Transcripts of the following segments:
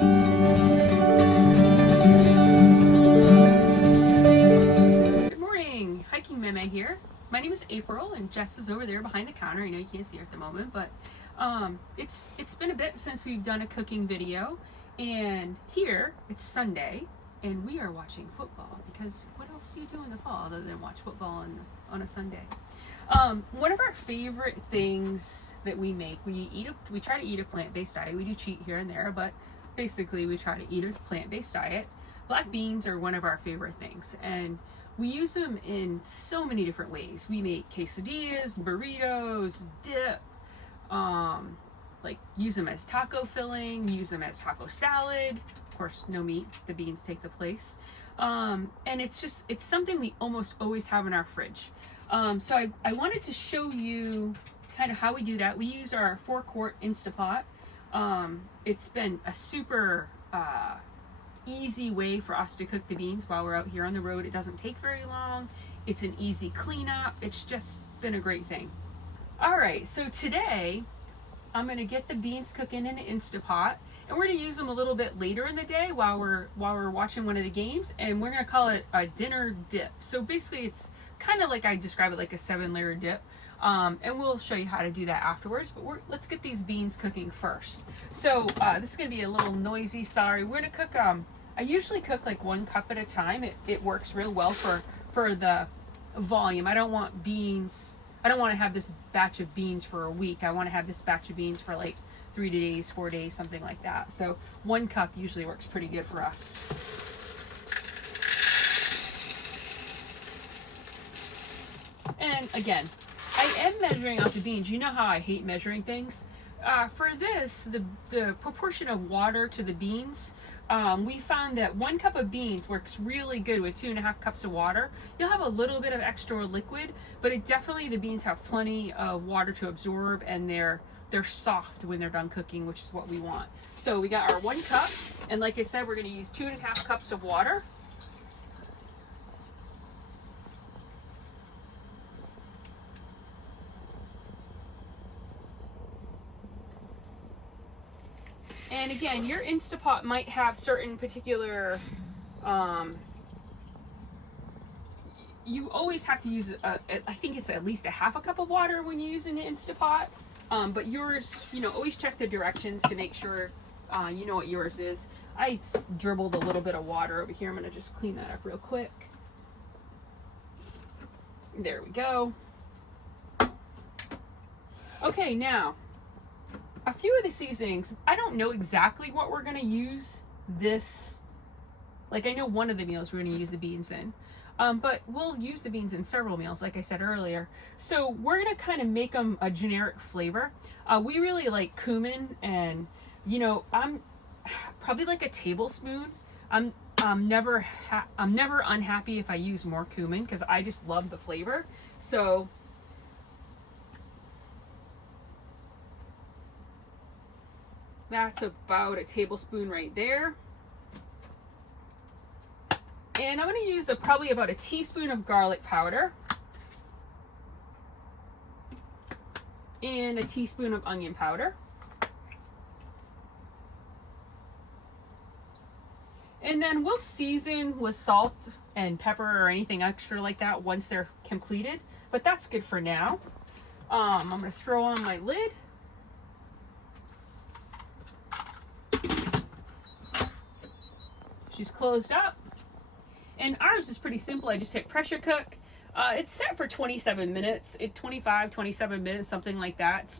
Good morning, Hiking Memere here. My name is April, and Jess is over there behind the counter. I know you can't see her at the moment, but it's been a bit since we've done a cooking video, and here it's Sunday, and we are watching football because what else do you do in the fall other than watch football on a Sunday? One of our favorite things that we make, we try to eat a plant-based diet. We do cheat here and there, but basically we try to eat a plant-based diet. Black beans are one of our favorite things, and we use them in so many different ways. We make quesadillas, burritos, dip, like use them as taco filling, use them as taco salad. Of course, no meat, the beans take the place. And it's something we almost always have in our fridge. So I wanted to show you kind of how we do that. We use our 4-quart Instapot. It's been a super easy way for us to cook the beans while we're out here on the road. It doesn't take very long. It's an easy cleanup. It's just been a great thing. All right, so today I'm gonna get the beans cooking in an Instapot, and we're gonna use them a little bit later in the day while we're watching one of the games, and we're gonna call it a dinner dip. So basically it's kind of like I describe it, like a 7-layer dip. And we'll show you how to do that afterwards, but let's get these beans cooking first. So this is gonna be a little noisy, sorry. We're gonna cook, I usually cook like 1 cup at a time. It works real well for the volume. I don't want to have this batch of beans for a week. I want to have this batch of beans for like 3 days, 4 days, something like that. So 1 cup usually works pretty good for us. And again, I am measuring out the beans. You know how I hate measuring things. For this, the proportion of water to the beans, we found that 1 cup of beans works really good with 2.5 cups of water. You'll have a little bit of extra liquid, but the beans have plenty of water to absorb, and they're soft when they're done cooking, which is what we want. So we got our 1 cup, and like I said, we're going to use 2.5 cups of water. And again, your Instapot might have certain particular, you always have to use, I think it's at least 1/2 cup of water when you're using the Instapot. But yours, always check the directions to make sure you know what yours is. I dribbled a little bit of water over here. I'm going to just clean that up real quick. There we go. Okay, now, a few of the seasonings, I don't know exactly what we're going to use this, like I know one of the meals we're going to use the beans in, but we'll use the beans in several meals, like I said earlier. So we're going to kind of make them a generic flavor. We really like cumin, and I'm probably like a tablespoon. I'm never unhappy if I use more cumin because I just love the flavor. So that's about a tablespoon right there. And I'm going to use probably about a teaspoon of garlic powder and a teaspoon of onion powder. And then we'll season with salt and pepper or anything extra like that once they're completed, but that's good for now. I'm going to throw on my lid. She's closed up, and ours is pretty simple. I just hit pressure cook. It's set for 27 minutes, 25, 27 minutes, something like that.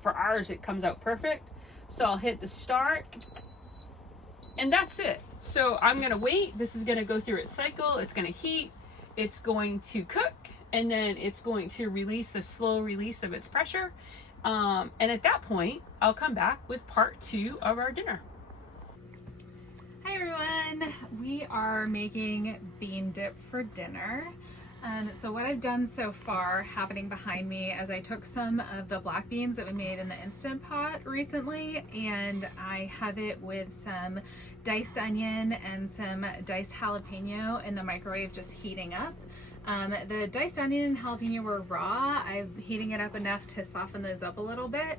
For ours, it comes out perfect. So I'll hit the start, and that's it. So I'm gonna wait. This is gonna go through its cycle. It's gonna heat, it's going to cook, and then it's going to release a slow release of its pressure. And at that point, I'll come back with part 2 of our dinner. Hi everyone, we are making bean dip for dinner. So what I've done so far, happening behind me, is I took some of the black beans that we made in the Instant Pot recently, and I have it with some diced onion and some diced jalapeno in the microwave just heating up. The diced onion and jalapeno were raw. I'm heating it up enough to soften those up a little bit.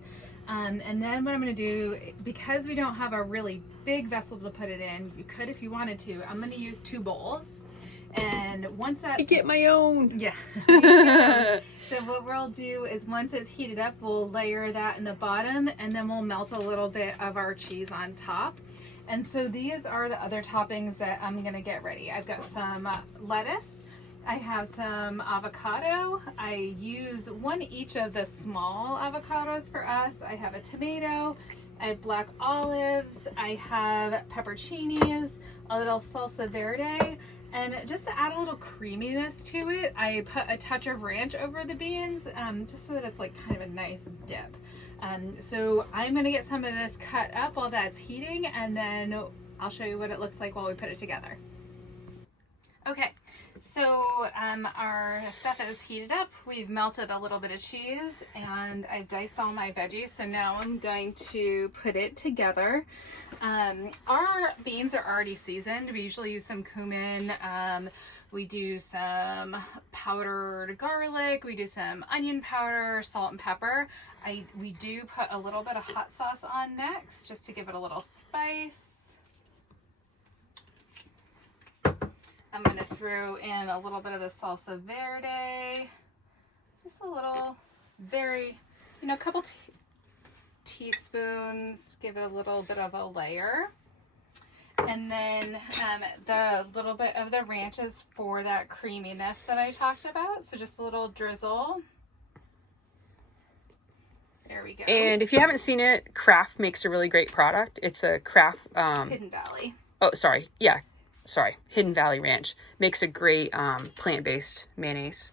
And then what I'm going to do, because we don't have a really big vessel to put it in, you could if you wanted to. I'm going to use 2 bowls. And once that's... I get my own. Yeah. So what we'll do is once it's heated up, we'll layer that in the bottom, and then we'll melt a little bit of our cheese on top. And so these are the other toppings that I'm going to get ready. I've got some lettuce. I have some avocado. I use 1 each of the small avocados for us. I have a tomato. I have black olives. I have pepperoncinis, a little salsa verde. And just to add a little creaminess to it, I put a touch of ranch over the beans, just so that it's like kind of a nice dip. So I'm going to get some of this cut up while that's heating, and then I'll show you what it looks like while we put it together. Okay, so our stuff is heated up. We've melted a little bit of cheese, and I've diced all my veggies. So now I'm going to put it together. Our beans are already seasoned. We usually use some cumin. We do some powdered garlic. We do some onion powder, salt and pepper. We do put a little bit of hot sauce on next, just to give it a little spice. I'm going to throw in a little bit of the salsa verde, just a little, a couple teaspoons, give it a little bit of a layer. And then the little bit of the ranch is for that creaminess that I talked about. So just a little drizzle. There we go. And if you haven't seen it, Kraft makes a really great product. It's a Kraft... Hidden Valley. Oh, sorry. Yeah. Sorry. Hidden Valley Ranch. Makes a great plant-based mayonnaise.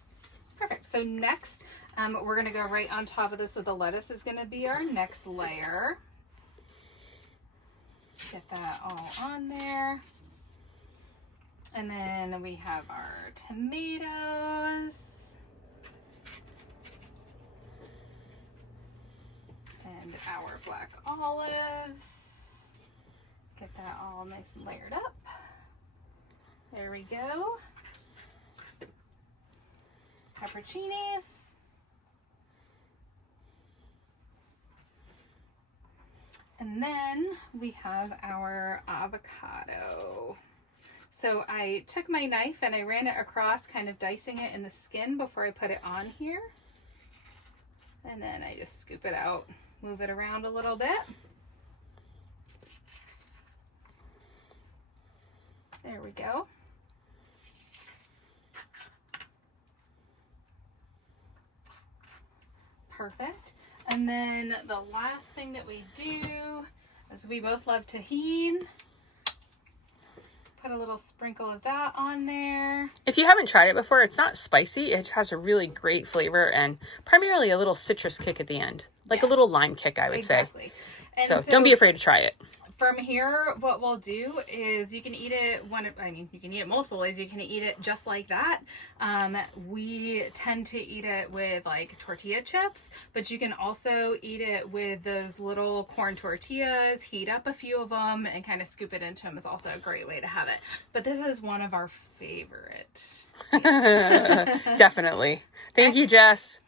Perfect. So next, we're going to go right on top of this. So the lettuce is going to be our next layer. Get that all on there. And then we have our tomatoes. And our black olives. Get that all nice and layered up. There we go. Pepperoncinis. And then we have our avocado. So I took my knife and I ran it across, kind of dicing it in the skin before I put it on here. And then I just scoop it out, move it around a little bit. There we go. Perfect. And then the last thing that we do is we both love tahini. Put a little sprinkle of that on there. If you haven't tried it before, it's not spicy. It has a really great flavor and primarily a little citrus kick at the end. Like a little lime kick, I would say. And so don't be afraid to try it. From here, what we'll do is you can eat it you can eat it multiple ways. You can eat it just like that. We tend to eat it with like tortilla chips, but you can also eat it with those little corn tortillas, heat up a few of them and kind of scoop it into them is also a great way to have it. But this is one of our favorite. Definitely. Thank you, Jess.